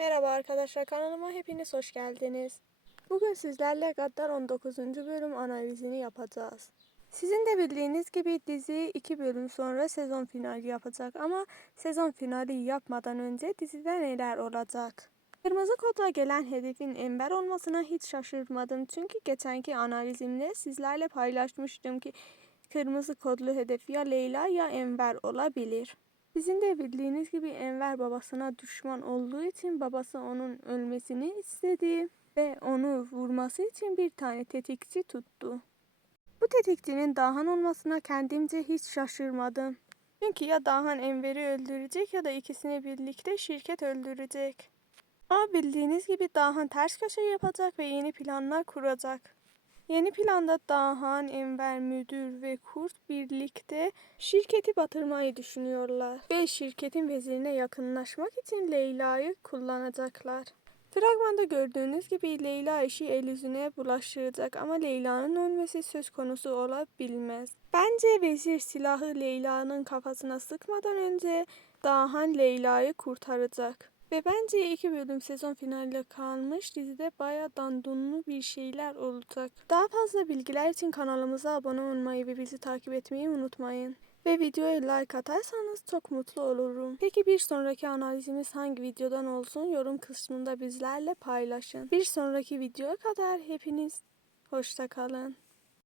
Merhaba arkadaşlar kanalıma hepiniz hoş geldiniz. Bugün sizlerle Gaddar 19. bölüm analizini yapacağız. Sizin de bildiğiniz gibi dizi 2 bölüm sonra sezon finali yapacak ama sezon finali yapmadan önce dizide neler olacak? Kırmızı kodla gelen hedefin Ember olmasına hiç şaşırmadım çünkü geçenki analizimde sizlerle paylaşmıştım ki kırmızı kodlu hedef ya Leyla ya Enver olabilir. Sizin de bildiğiniz gibi Enver babasına düşman olduğu için babası onun ölmesini istedi ve onu vurması için bir tane tetikçi tuttu. Bu tetikçinin Dahan olmasına kendimce hiç şaşırmadım. Çünkü ya Dahan Enver'i öldürecek ya da ikisini birlikte şirket öldürecek. Ama bildiğiniz gibi Dahan ters köşe yapacak ve yeni planlar kuracak. Yeni planda Dahan, Enver, Müdür ve Kurt birlikte şirketi batırmayı düşünüyorlar. Ve şirketin vezirine yakınlaşmak için Leyla'yı kullanacaklar. Fragmanda gördüğünüz gibi Leyla işi Elizun'e bulaştıracak ama Leyla'nın ölmesi söz konusu olabilmez. Bence vezir silahı Leyla'nın kafasına sıkmadan önce Dahan Leyla'yı kurtaracak. Ve bence iki bölüm sezon finaline kalmış dizide baya dandunlu bir şeyler olacak. Daha fazla bilgiler için kanalımıza abone olmayı ve bizi takip etmeyi unutmayın. Ve videoya like atarsanız çok mutlu olurum. Peki bir sonraki analizimiz hangi videodan olsun yorum kısmında bizlerle paylaşın. Bir sonraki videoya kadar hepiniz hoşça kalın.